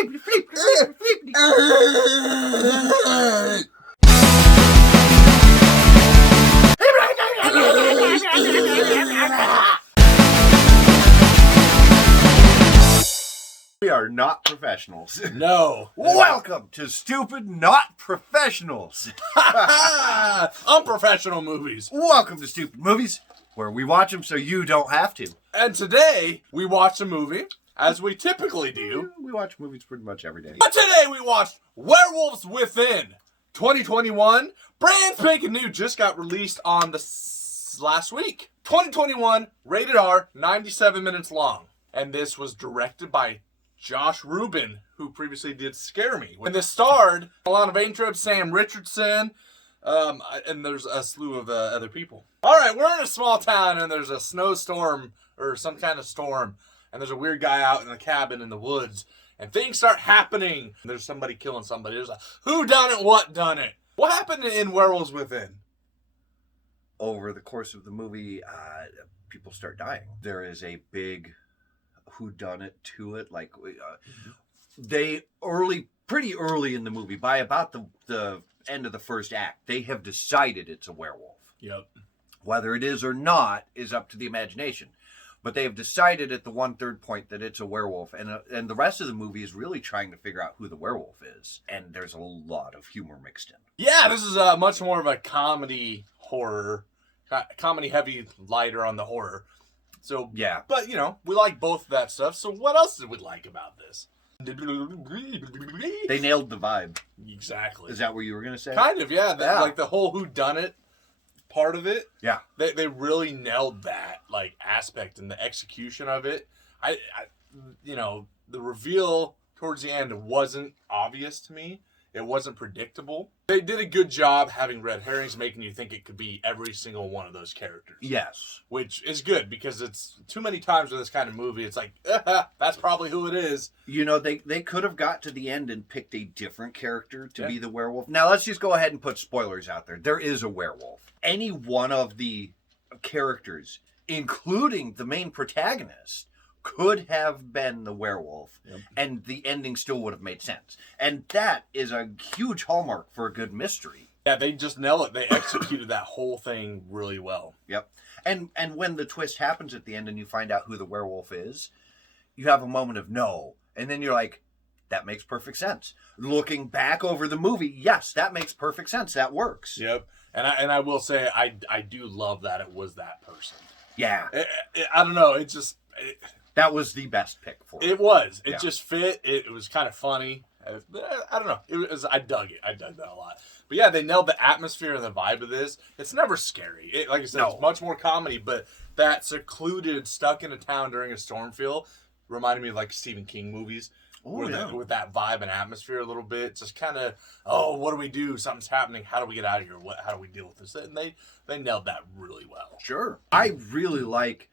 We are not professionals. No. Welcome to Stupid Not Professionals. Unprofessional movies. Welcome to Stupid Movies, where we watch them so you don't have to. And today, we watched a movie, as we typically do. We watch movies pretty much every day. But today, we watched Werewolves Within 2021. Brand spanking new, just got released on the last week. 2021, rated R, 97 minutes long. And this was directed by Josh Rubin, who previously did Scare Me. And this starred Alana Vaintrub, Sam Richardson, and there's a slew of other people. All right, we're in a small town, and there's a snowstorm, or some kind of storm, and there's a weird guy out in a cabin in the woods, and things start happening. There's somebody killing somebody. There's a who done it, what done it. What happened in Werewolves Within? Over the course of the movie, people start dying. There is a big whodunit to it. Like they pretty early in the movie, by about the end of the first act, they have decided it's a werewolf. Yep. Whether it is or not is up to the imagination. But they have decided at the 1/3 point that it's a werewolf, and the rest of the movie is really trying to figure out who the werewolf is. And there's a lot of humor mixed in. Yeah, this is much more of a comedy horror, comedy heavy, lighter on the horror. So yeah, but we like both of that stuff. So what else did we like about this? They nailed the vibe. Exactly. Is that what you were gonna say? Kind of, yeah. Yeah. Like the whole whodunit part of it. Yeah. They really nailed that aspect and the execution of it. I the reveal towards the end wasn't obvious to me. It wasn't predictable. They did a good job having red herrings, making you think it could be every single one of those characters. Yes. Which is good, because it's too many times with this kind of movie, it's like, that's probably who it is. They could have got to the end and picked a different character to be the werewolf. Now, let's just go ahead and put spoilers out there. There is a werewolf. Any one of the characters, including the main protagonist, could have been the werewolf, and the ending still would have made sense. And that is a huge hallmark for a good mystery. Yeah, they just nail it. They executed that whole thing really well. Yep. And when the twist happens at the end and you find out who the werewolf is, you have a moment of no. And then you're like, that makes perfect sense. Looking back over the movie, yes, that makes perfect sense. That works. Yep. And I will say, I do love that it was that person. Yeah. I don't know. It just... That was the best pick for it. It was. It just fit. It was kind of funny. I don't know. I dug it. I dug that a lot. But yeah, they nailed the atmosphere and the vibe of this. It's never scary. Like I said, It's much more comedy. But that secluded, stuck in a town during a storm feel reminded me of Stephen King movies. With that vibe and atmosphere a little bit. Just kind of, what do we do? Something's happening. How do we get out of here? How do we deal with this? And they nailed that really well. Sure. I really like...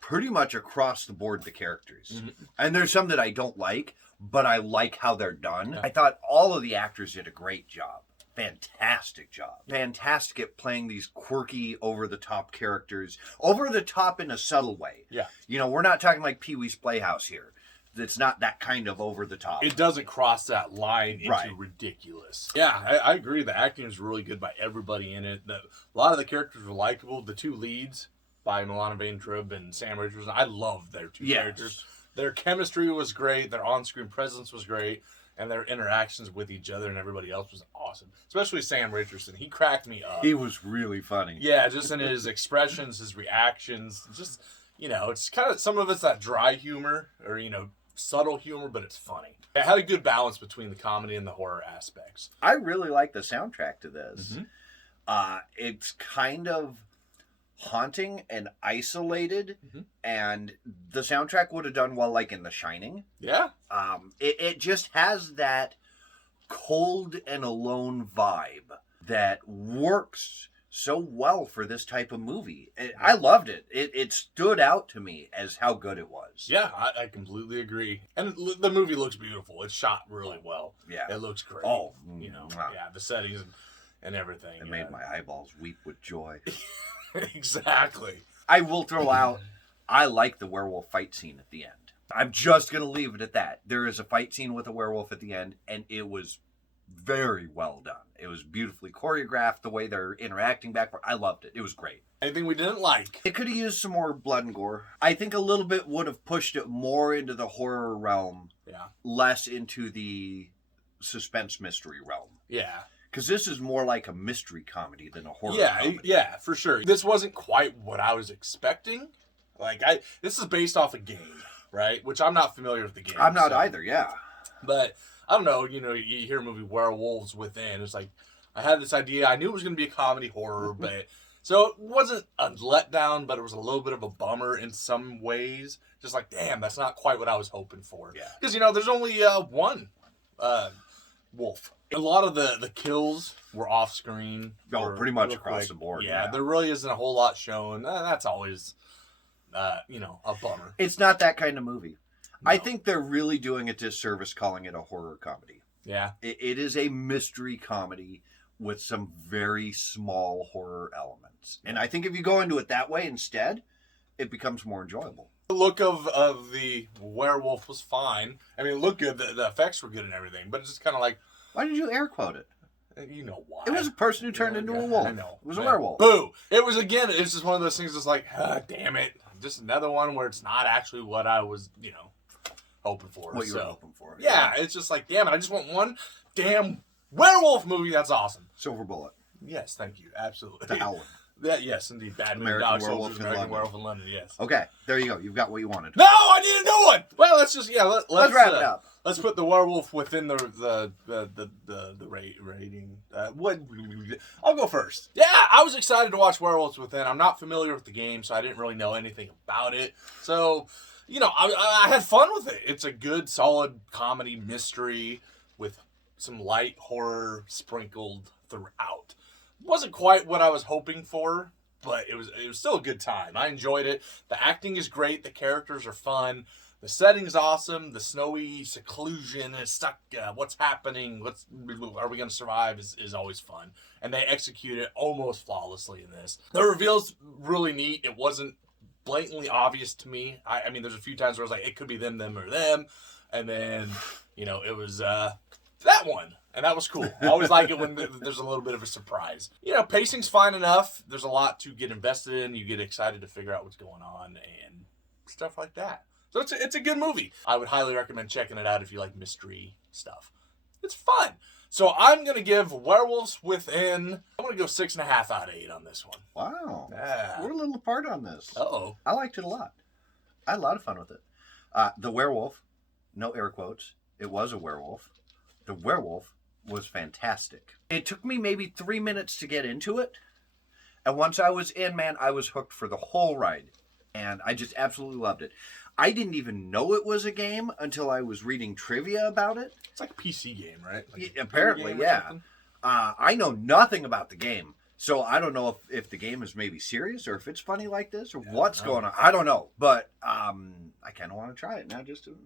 pretty much across the board the characters. Mm-hmm. And there's some that I don't like, but I like how they're done. Yeah. I thought all of the actors did a great job. Fantastic job. Fantastic at playing these quirky, over-the-top characters. Over the top in a subtle way. Yeah. We're not talking like Pee-wee's Playhouse here. It's not that kind of over-the-top. It doesn't cross that line into ridiculous. Yeah, I agree. The acting is really good by everybody in it. A lot of the characters were likable. The two leads, by Alana Vaintrub and Sam Richardson, I love their two characters. Their chemistry was great, their on-screen presence was great, and their interactions with each other and everybody else was awesome. Especially Sam Richardson. He cracked me up. He was really funny. Yeah, just in his expressions, his reactions. Just, it's kind of, some of it's that dry humor, or, subtle humor, but it's funny. It had a good balance between the comedy and the horror aspects. I really like the soundtrack to this. Mm-hmm. It's kind of haunting and isolated, and the soundtrack would have done well in The Shining. Yeah. It just has that cold and alone vibe that works so well for this type of movie. I loved it. It stood out to me as how good it was. Yeah, I completely agree. And the movie looks beautiful. It's shot really well. Yeah. It looks great. Oh. The settings and everything. It made my eyeballs weep with joy. Exactly. I will throw out, I like the werewolf fight scene at the end. I'm just going to leave it at that. There is a fight scene with a werewolf at the end, and it was very well done. It was beautifully choreographed, the way they're interacting back. I loved it. It was great. Anything we didn't like? It could have used some more blood and gore. I think a little bit would have pushed it more into the horror realm, less into the suspense mystery realm. Yeah. Because this is more like a mystery comedy than a horror comedy. Yeah, for sure. This wasn't quite what I was expecting. This is based off a game, right? Which I'm not familiar with the game. I'm not either, yeah. But I don't know, you hear a movie Werewolves Within. It's like, I had this idea. I knew it was going to be a comedy horror, but so it wasn't a letdown, but it was a little bit of a bummer in some ways. Just like, damn, that's not quite what I was hoping for. Yeah. Because, there's only one wolf. A lot of the kills were off screen. Oh, pretty much across the board. Yeah, there really isn't a whole lot shown. That's always, a bummer. It's not that kind of movie. No. I think they're really doing a disservice calling it a horror comedy. Yeah. It is a mystery comedy with some very small horror elements. And I think if you go into it that way instead, it becomes more enjoyable. The look of the werewolf was fine. I mean, it looked good. The effects were good and everything. But it's just kind of like... Why did you air quote it? You know why. It was a person who turned into a wolf. I know. It was a werewolf. Boo! It's just one of those things that's like, damn it. Just another one where it's not actually what I was, hoping for. What you were hoping for. Yeah, it's just like, damn it. I just want one damn werewolf movie that's awesome. Silver Bullet. Yes, thank you. Absolutely. The Howling. Yes, indeed. Bad movie. American Werewolf in London, yes. Okay, there you go. You've got what you wanted. No, I need a new one! Well, let's just, let's wrap it up. Let's put the werewolf within the rating. I'll go first. Yeah, I was excited to watch Werewolves Within. I'm not familiar with the game, so I didn't really know anything about it. So, I had fun with it. It's a good, solid comedy mystery with some light horror sprinkled throughout. Wasn't quite what I was hoping for, but it was still a good time. I enjoyed it. The acting is great. The characters are fun. The setting's awesome. The snowy seclusion is stuck. What's happening? Are we going to survive? Is always fun. And they execute it almost flawlessly in this. The reveal's really neat. It wasn't blatantly obvious to me. I mean, there's a few times where I was like, it could be them, or them. And then, it was that one. And that was cool. I always like it when there's a little bit of a surprise. Pacing's fine enough. There's a lot to get invested in. You get excited to figure out what's going on and stuff like that. So it's a good movie. I would highly recommend checking it out if you like mystery stuff. It's fun. So I'm going to give Werewolves Within, I'm going to go 6.5 out of 8 on this one. Wow. Yeah. We're a little apart on this. Uh-oh. I liked it a lot. I had a lot of fun with it. The werewolf, no air quotes, it was a werewolf. The werewolf was fantastic. It took me maybe 3 minutes to get into it. And once I was in, man, I was hooked for the whole ride. And I just absolutely loved it. I didn't even know it was a game until I was reading trivia about it. It's like a PC game, right? Like apparently, yeah. I know nothing about the game. So I don't know if the game is maybe serious or if it's funny like this or what's going on. I don't know. But I kind of want to try it now just to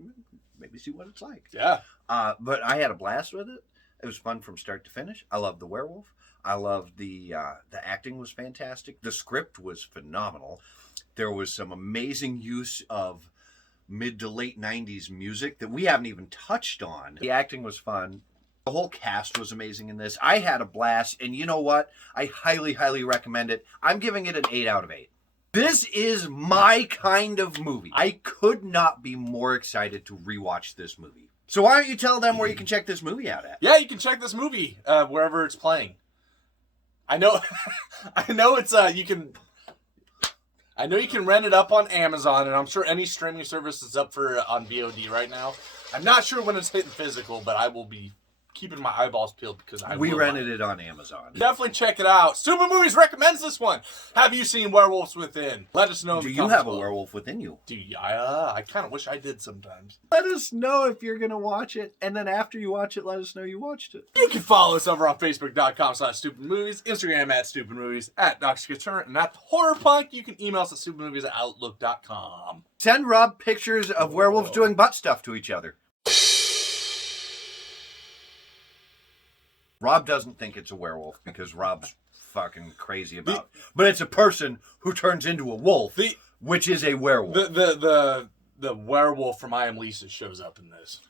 maybe see what it's like. Yeah. But I had a blast with it. It was fun from start to finish. I loved the werewolf. I loved the acting was fantastic. The script was phenomenal. There was some amazing use of mid to late 90s music that we haven't even touched on. The acting was fun. The whole cast was amazing in this. I had a blast, and you know what? I highly, highly recommend it. I'm giving it an 8 out of 8. This is my kind of movie. I could not be more excited to rewatch this movie. So why don't you tell them where you can check this movie out at? Yeah, you can check this movie wherever it's playing. I know it's you can rent it up on Amazon, and I'm sure any streaming service is up for on VOD right now. I'm not sure when it's hitting physical, but I will be keeping my eyeballs peeled because we rented it on Amazon. Definitely check it out. Stupid Movies recommends this one. Have you seen Werewolves Within? Let us know. Do you have a werewolf within you? Do you? I kind of wish I did sometimes. Let us know if you're going to watch it, and then after you watch it, let us know you watched it. You can follow us over on Facebook.com/StupidMovies, Instagram @StupidMovies, @DrSkitturn, and @HorrorPunk. You can email us at StupidMovies@Outlook.com. Send Rob pictures of werewolves doing butt stuff to each other. Rob doesn't think it's a werewolf because Rob's fucking crazy about it. But it's a person who turns into a wolf, which is a werewolf. The the werewolf from I Am Lisa shows up in this.